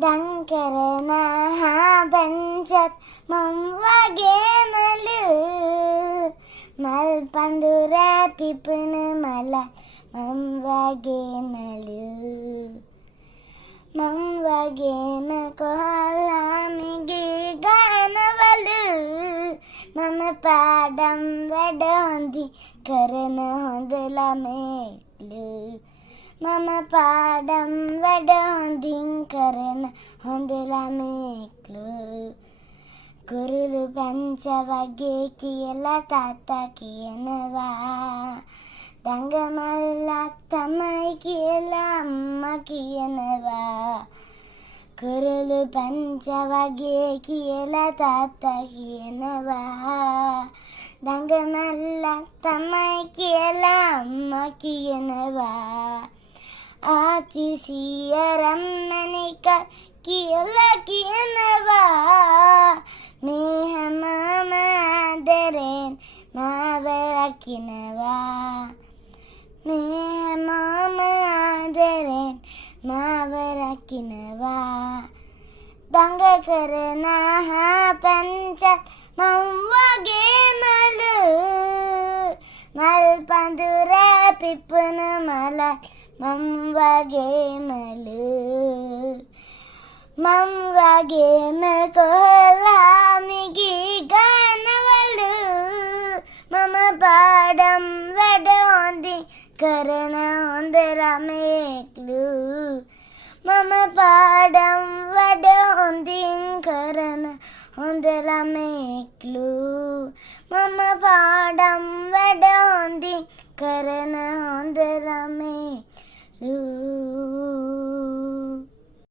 දංකරන පංචත් මම් වගේමලු මල් පඳුර පිපෙන මල මම් වගේමලු මම් වගේම කොහොල්ලාමිගේ ගානවලු මම පාඩම් වැඩ හොඳින් කරන හොඳ ළමෙක්ලු මම පාඩම් වැඩ හොඳින් කරන හොඳ ළමෙක්ලු කුරුළු පැංච වගේ කියලා තාත්තා කියනවා දඟමල්ලක් තමයි කියලා අම්මා කියනවා කුරුළු පැංච වගේ කියලා තාත්තා කියනවා දඟමල්ලක් තමයි කියලා අම්මා කියනවා ආච්චි සීයා රම්මනික කියලා කියනවා මේ හැමම ආදරෙන් මාව රකින්නවා මේ හැමම ආදරෙන් මාව රකින්නවා දඟ කරන පංචත් මම් වගේමලු මල් පඳුර පිපෙන මල මම් වගේමලු මම් වගේම කොහොල්ලාමිගේ ගානවලු මම පාඩම් වැඩ හොඳින් කරන හොඳ ළමෙක්ලු මම පාඩම් වැඩ හොඳින් කරන හොඳ ළමෙක්ලු මම පාඩම් වැඩ හොඳින් කරන හොඳ ළමෙක්